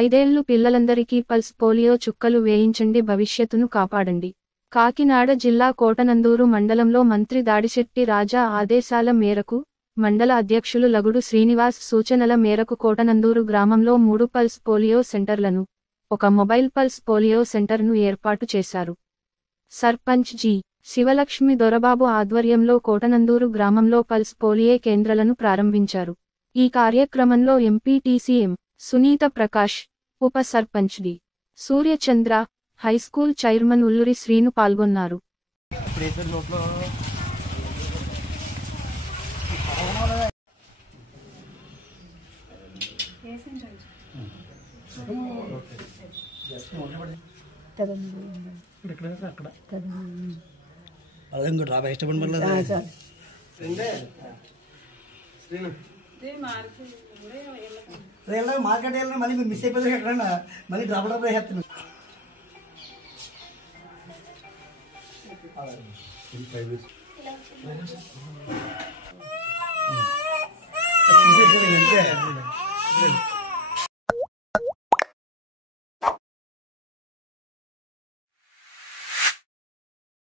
5 ఏళ్లు పిల్లలందరికీ pulse polio చుక్కలు వేయించండి, భవిష్యత్తును కాపాడండి. కాకినాడ జిల్లా కోటనందూరు మండలంలో మంత్రి దాడిశెట్టి రాజా ఆదేశాల మేరకు, మండల అధ్యక్షులు లగుడు శ్రీనివాస్ సూచనల మేరకు కోటనందూరు గ్రామంలో 3 పల్స్ పోలియో సెంటర్లను, 1 మొబైల్ పల్స్ పోలియో సెంటర్ను ఏర్పాటు చేశారు. సర్పంచ్ జి. శివలక్ష్మి దొరబాబు ఆధ్వర్యంలో కోటనందూరు గ్రామంలో పల్స్ పోలియో కేంద్రాలను ప్రారంభించారు. ఈ కార్యక్రమంలో ఎంపీటీసీ ఎం. సునీత ప్రకాష్, ఉప sarpanch D. Suryachandra, high school chairman Ulluri Srinu పాల్గొన్నారు. మార్కెట్ వెళ్ళినా మళ్ళీ మీరు మిస్ అయిపోతే ఎక్కడన్నా మళ్ళీ డబ్బు వేస్తున్నాను.